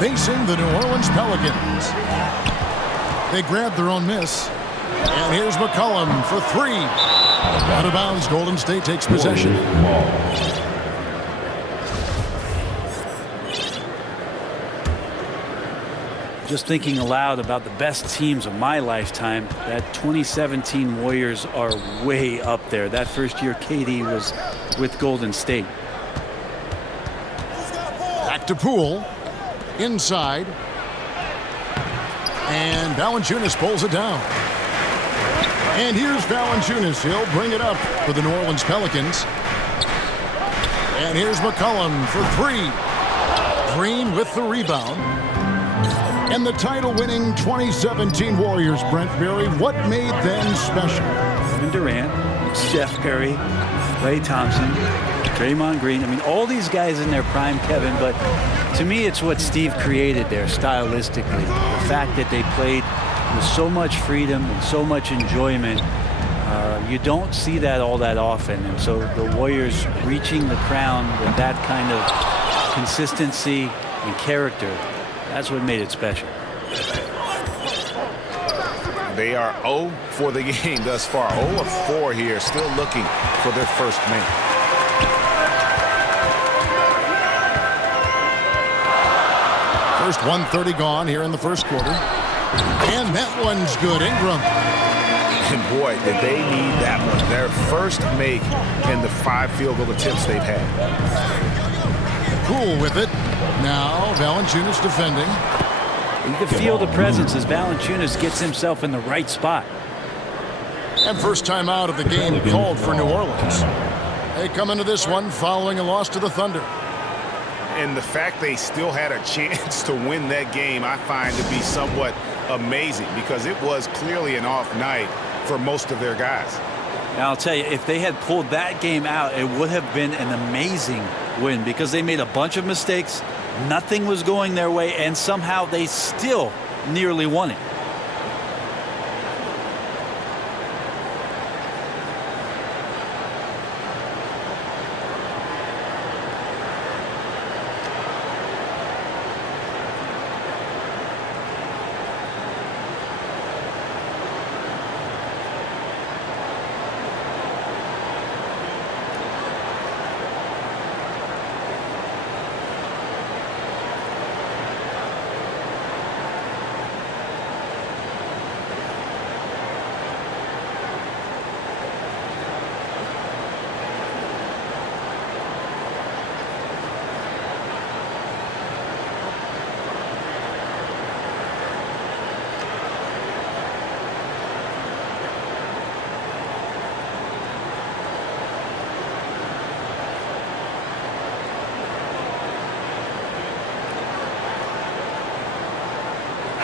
facing the New Orleans Pelicans. They grab their own miss. And here's McCollum for three. Out of bounds, Golden State takes possession. Just thinking aloud about the best teams of my lifetime, that 2017 Warriors are way up there. That first year KD was with Golden State. Back to Poole. Inside. And Valanciunas pulls it down. And here's Valanciunas. He'll bring it up for the New Orleans Pelicans. And here's McCollum for three. Green with the rebound. And the title-winning 2017 Warriors, Brent Berry, what made them special? Kevin Durant, Steph Curry, Klay Thompson, Draymond Green. I mean, all these guys in their prime, Kevin, but to me, it's what Steve created there stylistically. The fact that they played with so much freedom and so much enjoyment. You don't see that all that often. And so the Warriors reaching the crown with that kind of consistency and character, that's what made it special. They are 0 for the game thus far. 0 of 4 here, still looking for their first make. First 1:30 gone here in the first quarter. And that one's good. Ingram. And boy, did they need that one. Their first make in the 5 field goal attempts they've had. Poole with it. Now Valanciunas defending. You can feel the presence as Valanciunas gets himself in the right spot. And first time out of the game called for New Orleans. They come into this one following a loss to the Thunder. And the fact they still had a chance to win that game, I find to be somewhat amazing, because it was clearly an off night for most of their guys. Now, I'll tell you, if they had pulled that game out, it would have been an amazing win, because they made a bunch of mistakes. Nothing was going their way, and somehow they still nearly won it.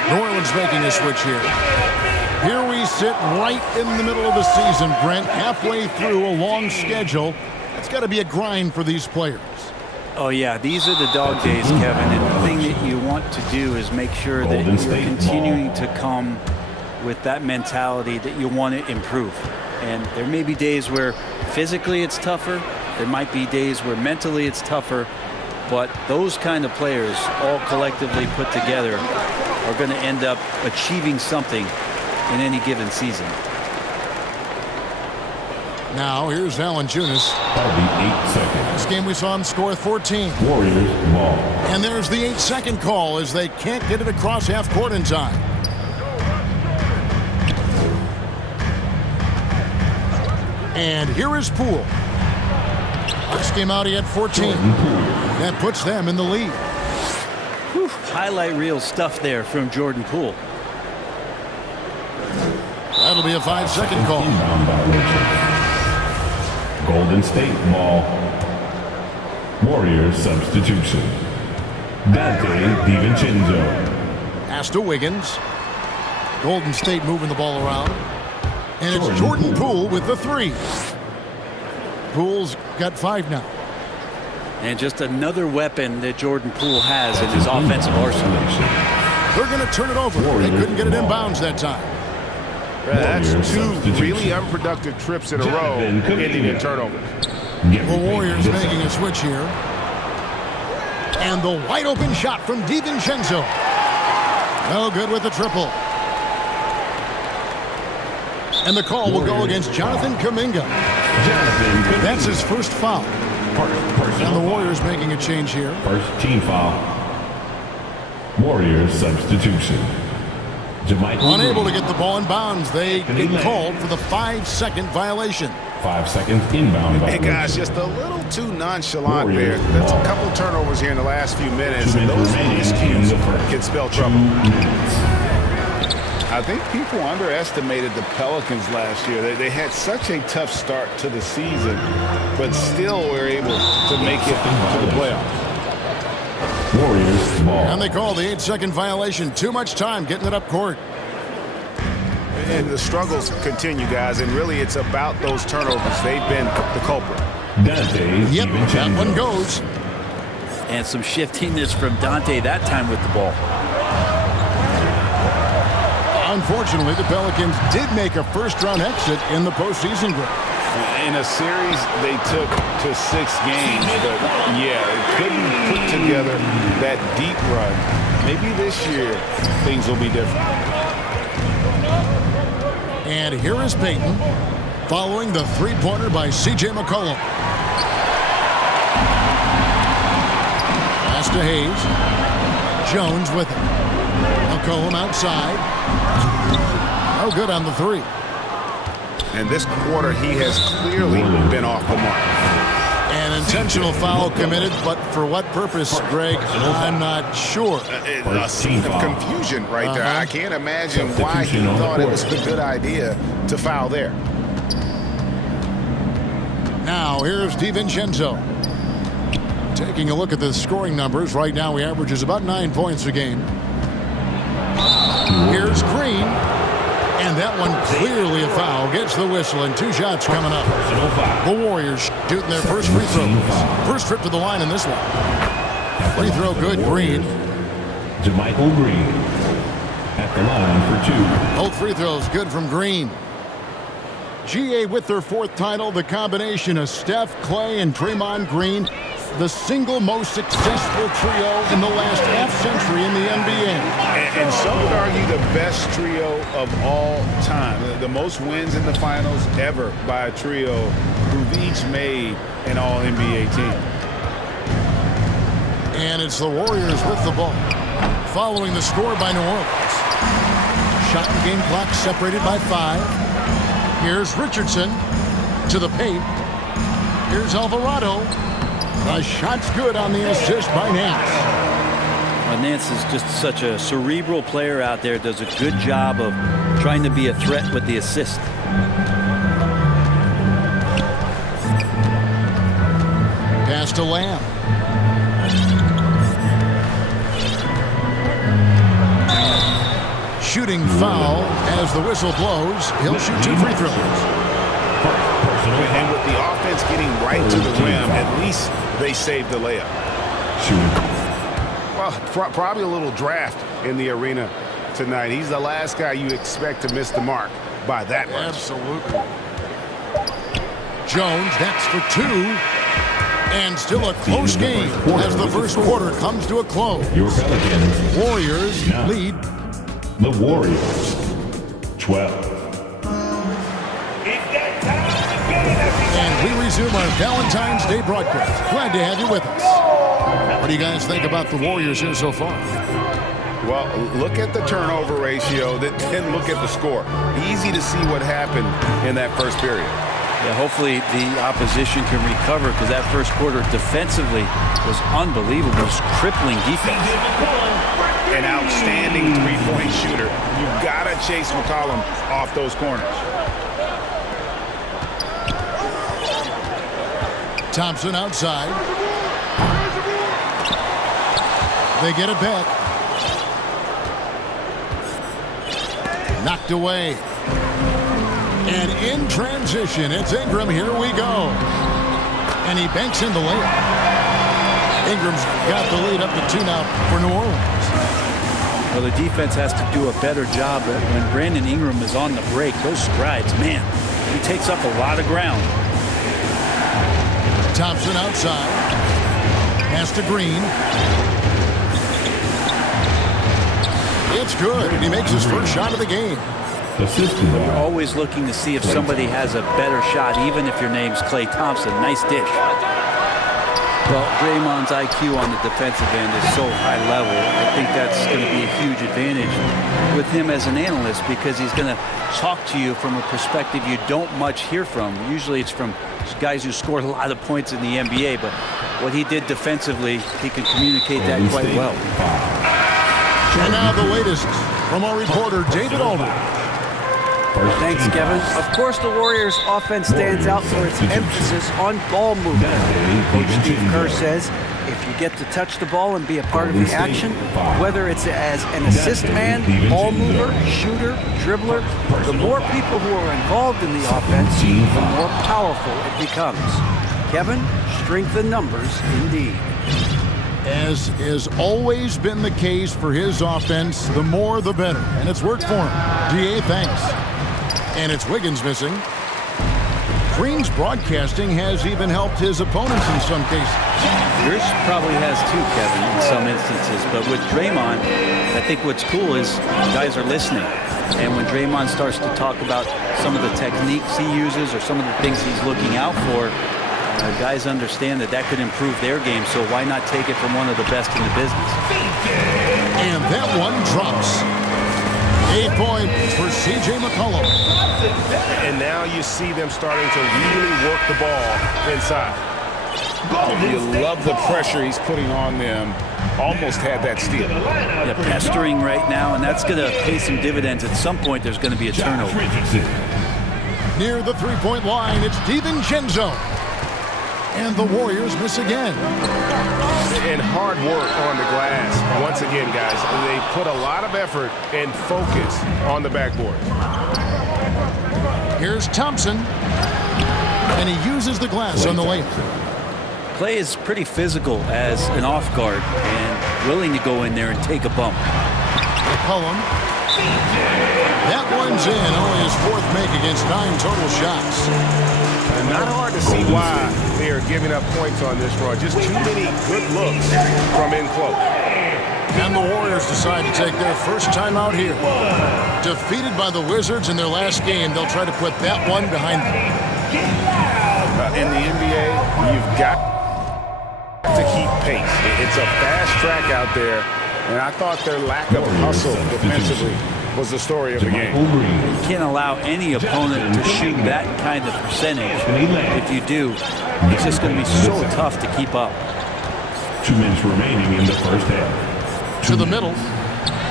New Orleans making a switch here. Here we sit right in the middle of the season, Brent, halfway through a long schedule. It's got to be a grind for these players. Oh, yeah, these are the dog days, Kevin. And the thing that you want to do is make sure that you're continuing to come with that mentality that you want to improve. And there may be days where physically it's tougher. There might be days where mentally it's tougher. But those kind of players, all collectively put together, are going to end up achieving something in any given season. Now here's Valanciunas. That'll be 8 seconds. This game we saw him score 14. Warriors ball. And there's the 8-second call as they can't get it across half court in time. And here is Poole. Last game out he had 14. That puts them in the lead. Whew, highlight reel stuff there from Jordan Poole. That'll be a 5-second call. Golden State ball. Warriors substitution. Dante DiVincenzo. Pass to Wiggins. Golden State moving the ball around. And it's Jordan Poole with the 3. Poole's got 5 now. And just another weapon that Jordan Poole has in his offensive arsenal. They're going to turn it over. They couldn't get it inbounds that time. That's 2 really unproductive trips in a row ending in turnovers. The Warriors making a switch here. And the wide open shot from DiVincenzo. No good with the triple. And the call will go against Jonathan Kuminga. That's his first foul. And the Warriors making a change here. First team foul. Warriors substitution. Unable to get the ball in bounds. They get called for the 5-second violation. 5 seconds inbound. Hey, guys, just a little too nonchalant there. That's a couple turnovers here in the last few minutes, and those miscues can spell trouble. I think people underestimated the Pelicans last year. They had such a tough start to the season, but still were able to make it to the playoffs. Warriors ball. And they call the 8-second violation. Too much time getting it up court. And the struggles continue, guys, and really it's about those turnovers. They've been the culprit. Yep, that one goes. And some shiftiness from Dante that time with the ball. Unfortunately, the Pelicans did make a first-round exit in the postseason group. In a series they took to 6 games, but yeah, couldn't put together that deep run. Maybe this year things will be different. And here is Payton following the three-pointer by C.J. McCollum. Pass to Hayes. Jones with it. McCollum outside. No good on the three. And this quarter, he has clearly been off the mark. An intentional foul committed, but for what purpose, Greg? I'm not sure. A scene of confusion right there. I can't imagine why he thought it was a good idea to foul there. Now, here's DiVincenzo. Taking a look at the scoring numbers. Right now, he averages about 9 points a game. Here's Green. And that one clearly a foul. Gets the whistle, and 2 shots coming up. The Warriors shooting their first free throws. First trip to the line in this one. Free throw good, Green. JaMychal Green at the line for 2. Both free throws good from Green. GA with their 4th title, the combination of Steph, Clay, and Draymond Green, the single most successful trio in the last half-century in the NBA. And some would argue the best trio of all time. The most wins in the finals ever by a trio who've each made an All-NBA team. And it's the Warriors with the ball, following the score by New Orleans. Shot and game clock separated by 5. Here's Richardson to the paint. Here's Alvarado. The shot's good on the assist by Nance. Nance is just such a cerebral player out there. Does a good job of trying to be a threat with the assist. Pass to Lamb. Shooting foul as the whistle blows. He'll shoot 2 free throws. And with the offense getting right to the rim, at least they saved the layup. Well, probably a little draft in the arena tonight. He's the last guy you expect to miss the mark by that much. Absolutely. Jones, that's for 2. And still a close game as the first quarter comes to a close. Your Pelicans Warriors lead. The Warriors 12. And we resume our Valentine's Day broadcast. Glad to have you with us. What do you guys think about the Warriors here so far? Well, look at the turnover ratio, then look at the score. Easy to see what happened in that first period. Yeah, hopefully the opposition can recover, because that first quarter defensively was unbelievable. It was crippling defense. An outstanding three-point shooter. You've got to chase McCollum off those corners. Thompson outside. They get it back. Knocked away. And in transition, it's Ingram. Here we go. And he banks in the layup. Ingram's got the lead up to 2 now for New Orleans. Well, the defense has to do a better job when Bradon Ingram is on the break. Those strides, man, he takes up a lot of ground. Thompson outside. Pass to Green. It's good, and he makes his first shot of the game. Assistant. You're always looking to see if somebody has a better shot, even if your name's Klay Thompson. Nice dish. Well, Draymond's IQ on the defensive end is so high level. I think that's going to be a huge advantage with him as an analyst, because he's going to talk to you from a perspective you don't much hear from. Usually it's from guys who scored a lot of points in the NBA, but what he did defensively, he can communicate that quite well. And now the latest from our reporter, David Aldridge. Thanks, Kevin. Of course, the Warriors' offense stands out for its emphasis on ball movement. Coach Steve Kerr says if you get to touch the ball and be a part of the action, whether it's as an assist man, ball mover, shooter, dribbler, the more people who are involved in the offense, the more powerful it becomes. Kevin, strength in numbers indeed. As has always been the case for his offense, the more the better. And it's worked for him. DA, thanks. And it's Wiggins missing. Green's broadcasting has even helped his opponents in some cases. Yours probably has too, Kevin, in some instances. But with Draymond, I think what's cool is guys are listening. And when Draymond starts to talk about some of the techniques he uses or some of the things he's looking out for, guys understand that could improve their game, so why not take it from one of the best in the business? And that one drops. 8 points for C.J. McCollum. And now you see them starting to really work the ball inside. You love the pressure he's putting on them. Almost had that steal. Yeah, pestering right now, and that's going to pay some dividends. At some point, there's going to be a turnover. Near the three-point line, it's DiVincenzo. And the Warriors miss again. And hard work on the glass. Once again, guys, they put a lot of effort and focus on the backboard. Here's Thompson. And he uses the glass on the layup. Klay is pretty physical as an off guard and willing to go in there and take a bump. McCollum. That one's in. Only his fourth make against 9 total shots. And not hard to see why they are giving up points on this run. Just too many good looks from in close. And the Warriors decide to take their first time out here. Defeated by the Wizards in their last game, they'll try to put that one behind them. In the NBA, you've got to keep pace. It's a fast track out there, and I thought their lack of hustle defensively was the story of the game. You can't allow any opponent to shoot that kind of percentage. If you do, it's just going to be so tough to keep up. 2 minutes remaining in the first half. To the middle.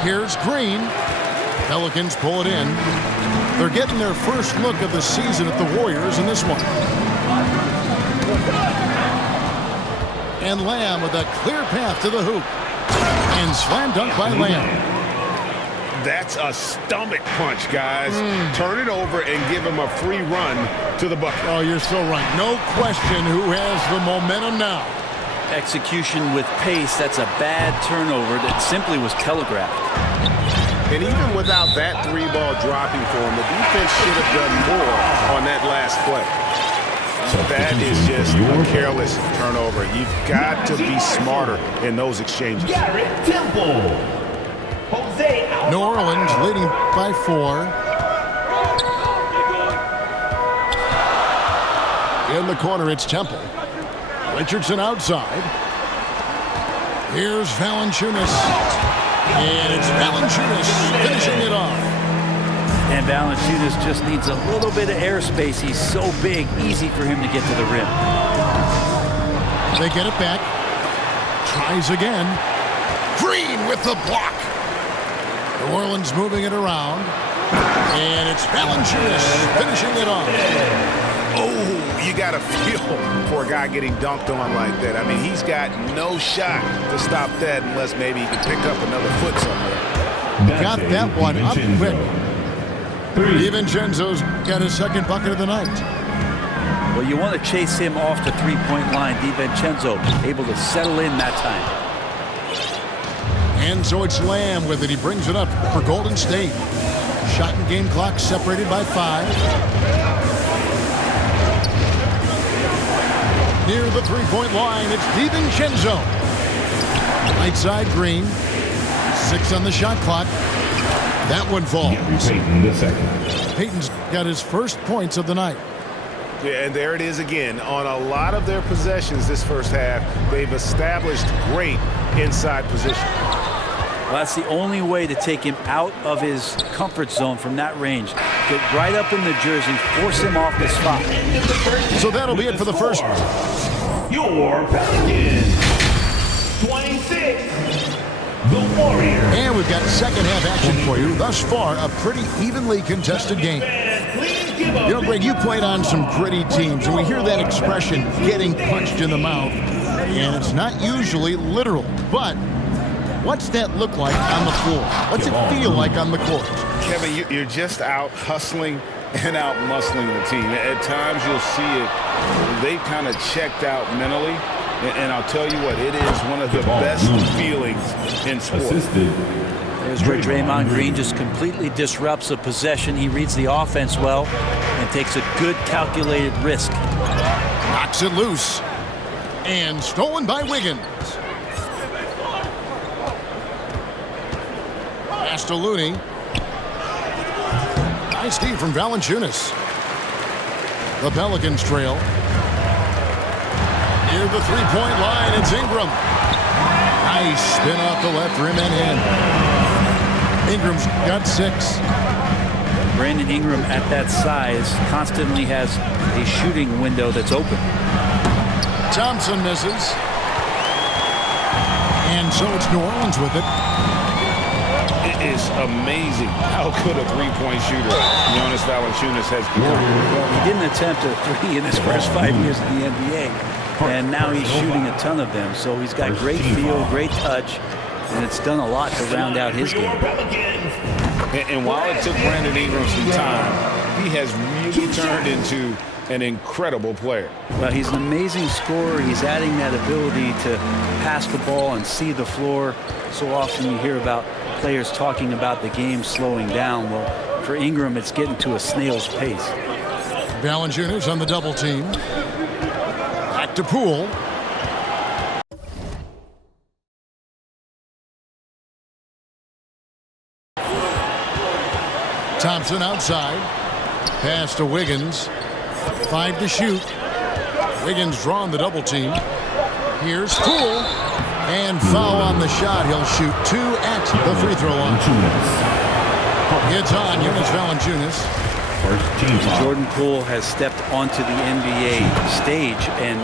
Here's Green. Pelicans pull it in. They're getting their first look of the season at the Warriors in this one. And Lamb with a clear path to the hoop. And slam dunk by Lamb. That's a stomach punch, guys. Turn it over and give him a free run to the bucket. Oh, you're so right. No question who has the momentum now. Execution with pace, that's a bad turnover that simply was telegraphed. And even without that 3-ball dropping for him, the defense should have done more on that last play. That is just a careless turnover. You've got to be smarter in those exchanges. New Orleans leading by 4. In the corner, it's Temple. Richardson outside. Here's Valanciunas. And it's Valanciunas finishing it off. And Valanciunas just needs a little bit of airspace. He's so big, easy for him to get to the rim. They get it back. Tries again. Green with the block. New Orleans moving it around. And it's Valanciunas finishing it off. Oh, you got to feel for a guy getting dunked on like that. I mean, he's got no shot to stop that unless maybe he can pick up another foot somewhere. Got that one up quick. DiVincenzo's got his second bucket of the night. Well, you want to chase him off the three-point line. DiVincenzo able to settle in that time. And so it's Lamb with it. He brings it up for Golden State. Shot and game clock separated by 5. Near the three-point line, it's DiVincenzo. Right side, Green. 6 on the shot clock. That one falls. Payton the second. Payton's got his first points of the night. Yeah, and there it is again. On a lot of their possessions this first half, they've established great inside position. Well, that's the only way to take him out of his comfort zone from that range. Get right up in the jersey, force him off the spot. So that'll be it for the first. Your Pelicans. 26. The Warriors. And we've got second half action for you. Thus far, a pretty evenly contested game. You know, Greg, you played on some gritty teams, and we hear that expression, getting punched in the mouth. And it's not usually literal, but what's that look like on the floor? What's it feel like on the court? Kevin, you're just out hustling and out muscling the team. At times you'll see it. They've kind of checked out mentally. And I'll tell you what, it is one of the best feelings in sports. There's where Draymond Green just completely disrupts a possession. He reads the offense well and takes a good calculated risk. Knocks it loose. And stolen by Wiggins. Pass to Looney. Nice D from Valanciunas. The Pelicans trail. Near the three-point line, it's Ingram. Nice spin off the left rim and in. Ingram's got 6. Brandon Ingram at that size constantly has a shooting window that's open. Thompson misses. And so it's New Orleans with it. It is amazing how good a three-point shooter Jonas Valanciunas has become. Well, he didn't attempt a 3 in his first 5 years in the NBA. And now he's shooting a ton of them. So he's got great feel, great touch, and it's done a lot to round out his game. And while it took Brandon Ingram some time, he has really turned into an incredible player. Well, he's an amazing scorer. He's adding that ability to pass the ball and see the floor. So often you hear about players talking about the game slowing down. Well, for Ingram, it's getting to a snail's pace. Valanciunas on the double team. Back to Poole. Thompson outside. Pass to Wiggins. 5 to shoot. Wiggins drawn the double team. Here's Poole. And foul on the shot. He'll shoot 2 at the free throw line. It's on Jonas Valanciunas. Jordan Poole has stepped onto the NBA stage and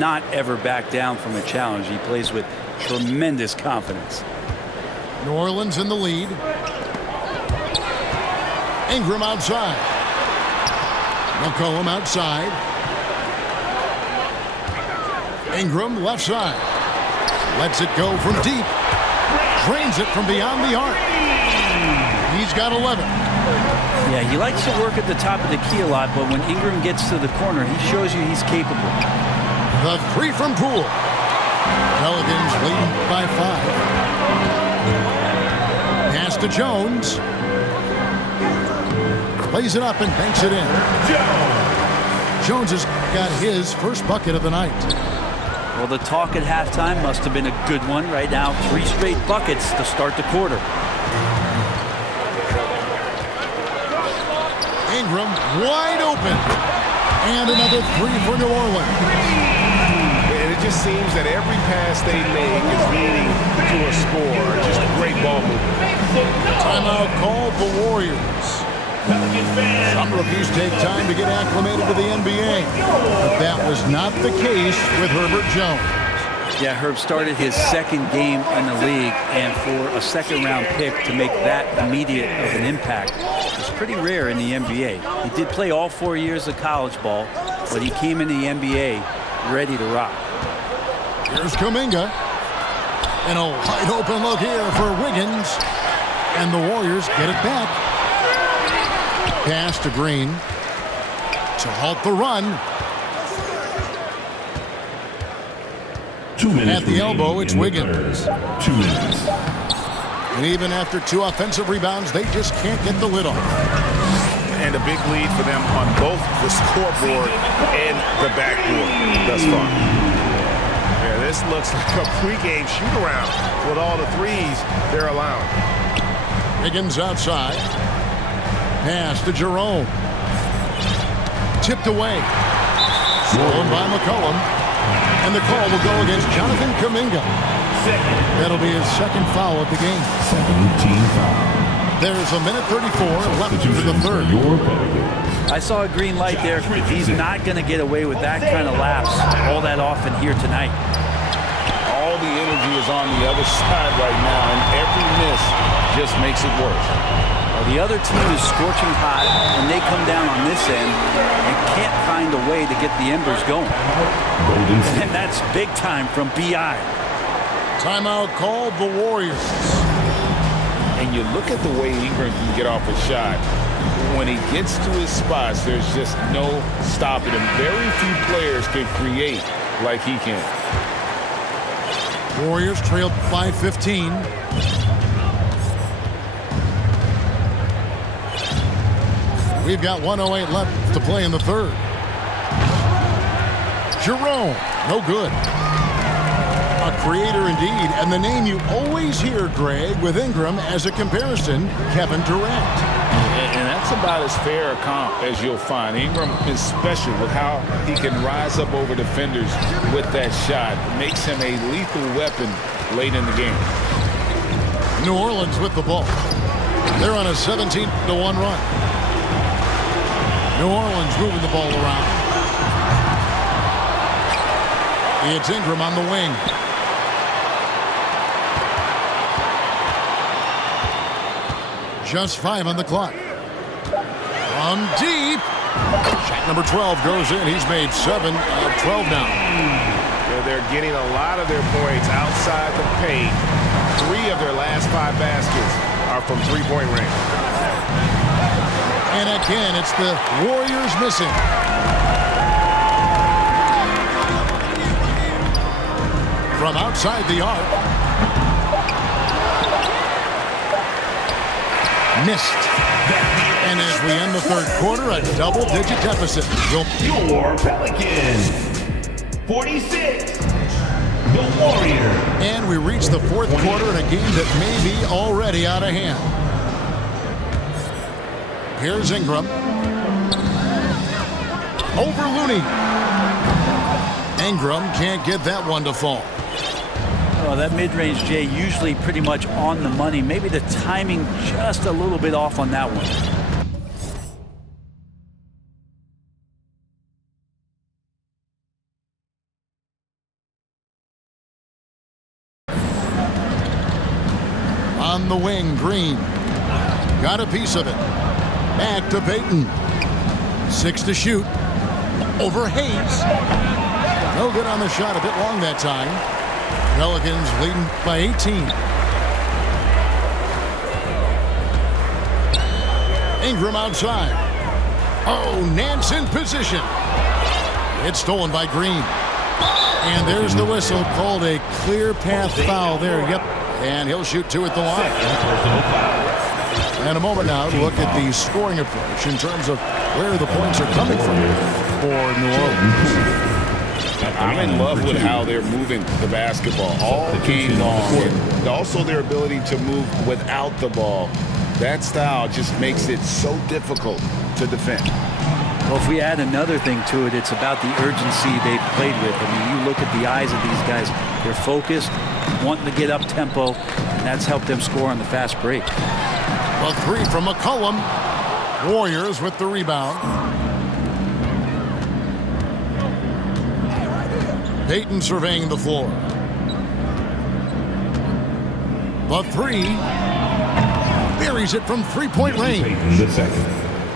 not ever backed down from a challenge. He plays with tremendous confidence. New Orleans in the lead. Ingram outside. McCollum outside. Ingram left side. Lets it go from deep. Drains it from beyond the arc. He's got 11. Yeah, he likes to work at the top of the key a lot, but when Ingram gets to the corner, he shows you he's capable. The 3 from Poole. Pelicans leading by 5. Pass to Jones. Plays it up and banks it in. Jones has got his first bucket of the night. Well, the talk at halftime must have been a good one. Right now, 3 straight buckets to start the quarter. Ingram wide open. And another 3 for New Orleans. And it just seems that every pass they make is leading to a score. Just a great ball movement. Timeout called the Warriors. Some rookies take time to get acclimated to the NBA. But that was not the case with Herbert Jones. Yeah, Herb started his second game in the league, and for a second-round pick to make that immediate of an impact is pretty rare in the NBA. He did play all 4 years of college ball, but he came in the NBA ready to rock. Here's Kuminga. And a wide open look here for Wiggins. And the Warriors get it back. Pass to Green to halt the run. 2 minutes. At the elbow, it's Wiggins. 2 minutes. And even after 2 offensive rebounds, they just can't get the lid off. And a big lead for them on both the scoreboard and the backboard thus far. Yeah, This looks like a pregame shoot-around with all the threes they're allowing. Higgins outside. Pass to Jerome. Tipped away. Stolen by McCollum. And the call will go against Jonathan Kuminga. That'll be his second foul of the game. Second team foul. There's a minute 34 left for the third. I saw a green light there. He's not going to get away with that kind of lapse all that often here tonight. All the energy is on the other side right now, and every miss just makes it worse. Well, the other team is scorching hot, and they come down on this end and can't find a way to get the embers going. And that's big time from B.I. Timeout called the Warriors. And you look at the way Ingram can get off a shot. When he gets to his spots, there's just no stopping him. Very few players can create like he can. Warriors trailed by 15. We've got 1:08 left to play in the third. Jerome, no good. A creator indeed, and the name you always hear, Greg, with Ingram as a comparison, Kevin Durant. And that's about as fair a comp as you'll find. Ingram is special with how he can rise up over defenders with that shot. It makes him a lethal weapon late in the game. New Orleans with the ball. They're on a 17-1 run. New Orleans moving the ball around. It's Ingram on the wing. Just 5 on the clock. From deep. Shot number 12 goes in. He's made 7 of 12 now. They're getting a lot of their points outside the paint. 3 of their last 5 baskets are from three-point range. And again, it's the Warriors missing. From outside the arc. Missed. And as we end the third quarter, a double-digit deficit. Your Pelicans. 46. The Warriors. And we reach the fourth quarter in a game that may be already out of hand. Here's Ingram. Over Looney. Ingram can't get that one to fall. Well, that mid-range, Jay, usually pretty much on the money. Maybe the timing just a little bit off on that one. On the wing, Green. Got a piece of it. Back to Payton. 6 to shoot. Over Hayes. No good on the shot. A bit long that time. Pelicans leading by 18. Ingram outside. Oh, Nance in position. It's stolen by Green. And there's the whistle, called a clear path foul there. Yep. And he'll shoot 2 at the line. And a moment now to look at the scoring approach in terms of where the points are coming from for New Orleans. I'm in love with how they're moving the basketball all game long. And also their ability to move without the ball. That style just makes it so difficult to defend. Well, if we add another thing to it, it's about the urgency they've played with. I mean, you look at the eyes of these guys. They're focused, wanting to get up tempo, and that's helped them score on the fast break. A 3 from McCollum. Warriors with the rebound. Payton surveying the floor. The 3. Buries it from three-point range.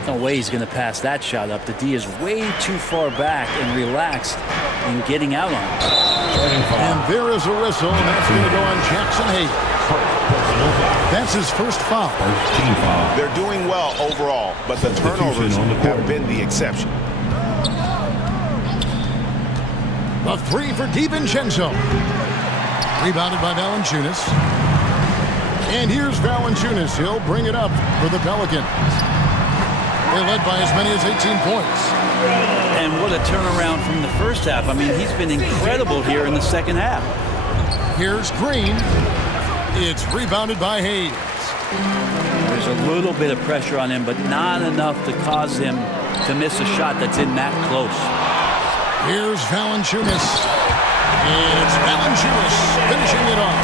No way he's going to pass that shot up. The D is way too far back and relaxed in getting out on it. And there is a whistle, and that's going to go on Jackson Hayes. That's his first foul. They're doing well overall, but the turnovers have been the exception. The 3 for DiVincenzo. Rebounded by Valanciunas. And here's Valanciunas. He'll bring it up for the Pelicans. They led by as many as 18 points. And what a turnaround from the first half. I mean, he's been incredible here in the second half. Here's Green. It's rebounded by Hayes. There's a little bit of pressure on him, but not enough to cause him to miss a shot that's in that close. Here's Valanciunas. And it's Valanciunas finishing it off.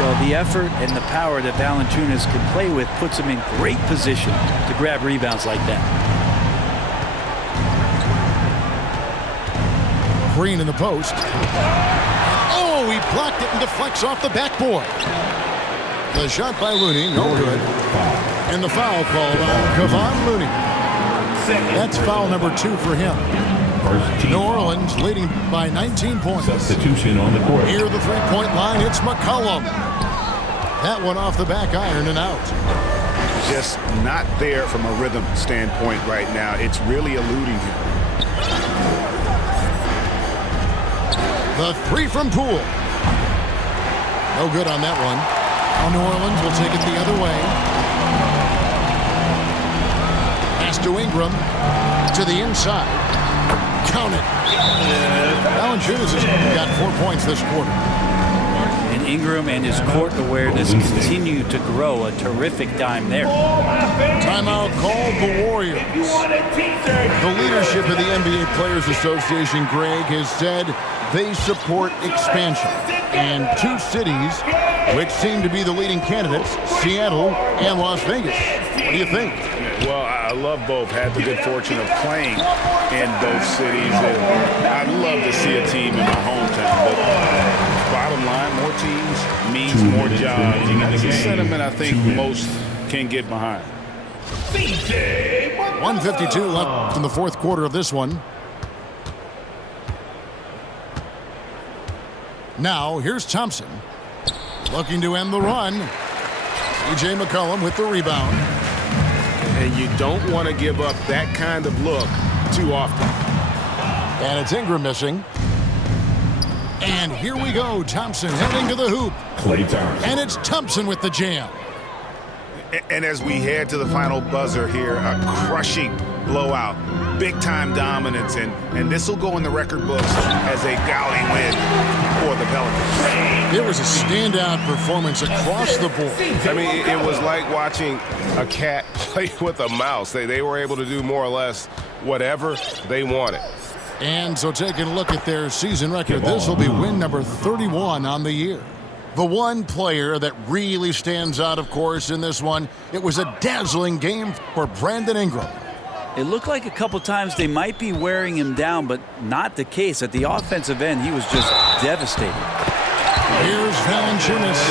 Well, the effort and the power that Valanciunas can play with puts him in great position to grab rebounds like that. Green in the post. Oh, he blocked it and deflects off the backboard. The shot by Looney, no good. And the foul called on Kevon Looney. That's foul number 2 for him. New Orleans leading by 19 points. Substitution on the court. Near the three-point line, it's McCollum. That one off the back iron and out. Just not there from a rhythm standpoint right now. It's really eluding him. The 3 from Poole. No good on that one. Now New Orleans will take it the other way. Pass to Ingram. To the inside. Count it. Valanciunas has got 4 points this quarter. And Ingram and his court awareness continue to grow. A terrific dime there. Timeout called the Warriors. The leadership of the NBA Players Association, Greg, has said they support expansion. And 2 cities which seem to be the leading candidates, Seattle and Las Vegas. What do you think? Well, I love both. Had the good fortune of playing in both cities. And I'd love to see a team in my hometown. But bottom line, more teams means more jobs. And that's a sentiment I think most can get behind. 1:52 left in the fourth quarter of this one. Now, here's Thompson. Looking to end the run. C.J. McCollum with the rebound. And you don't want to give up that kind of look too often. And it's Ingram missing. And here we go. Thompson heading to the hoop. Klay Thompson. And it's Thompson with the jam. And as we head to the final buzzer here, a crushing blowout, big-time dominance, and this will go in the record books as a gaudy win for the Pelicans. It was a standout performance across the board. I mean, it was like watching a cat play with a mouse. They were able to do more or less whatever they wanted. And so taking a look at their season record, this will be win number 31 on the year. The one player that really stands out, of course, in this one, it was a dazzling game for Bradon Ingram. It looked like a couple times they might be wearing him down, but not the case. At the offensive end, he was just devastated. Here's Valanciunas.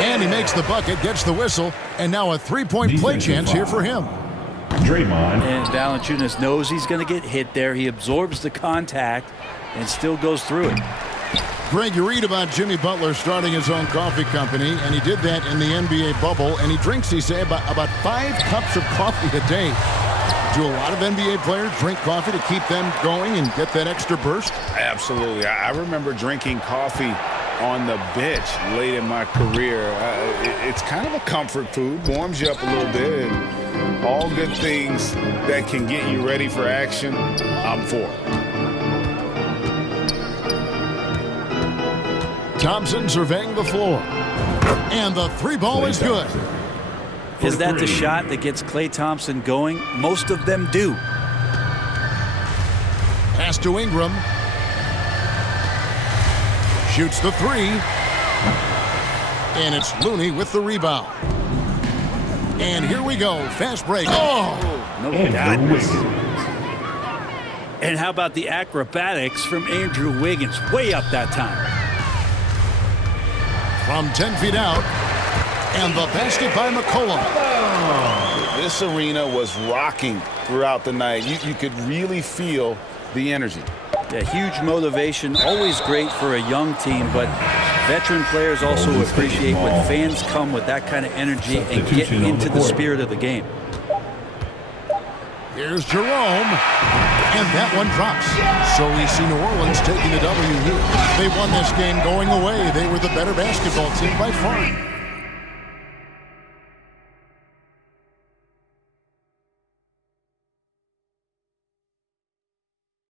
And he makes the bucket, gets the whistle, and now a three-point play chance here for him. Draymond. And Valanciunas knows he's going to get hit there. He absorbs the contact and still goes through it. Greg, you read about Jimmy Butler starting his own coffee company, and he did that in the NBA bubble, and he drinks, he say, about 5 cups of coffee a day. Do a lot of NBA players drink coffee to keep them going and get that extra burst? Absolutely. I remember drinking coffee on the bench late in my career. It's kind of a comfort food, warms you up a little bit, and all good things that can get you ready for action, I'm for. Thompson surveying the floor. And the 3-ball is good. Is that the shot that gets Klay Thompson going? Most of them do. Pass to Ingram. Shoots the 3. And it's Looney with the rebound. And here we go. Fast break. Oh! No doubt. And how about the acrobatics from Andrew Wiggins? Way up that time. From 10 feet out. And the basket by McCollum. This arena was rocking throughout the night. You could really feel the energy. Yeah, huge motivation. Always great for a young team, but veteran players also appreciate when fans come with that kind of energy and get into the spirit of the game. Here's Jerome. And that one drops. So we see New Orleans taking the W here. They won this game going away. They were the better basketball team by far.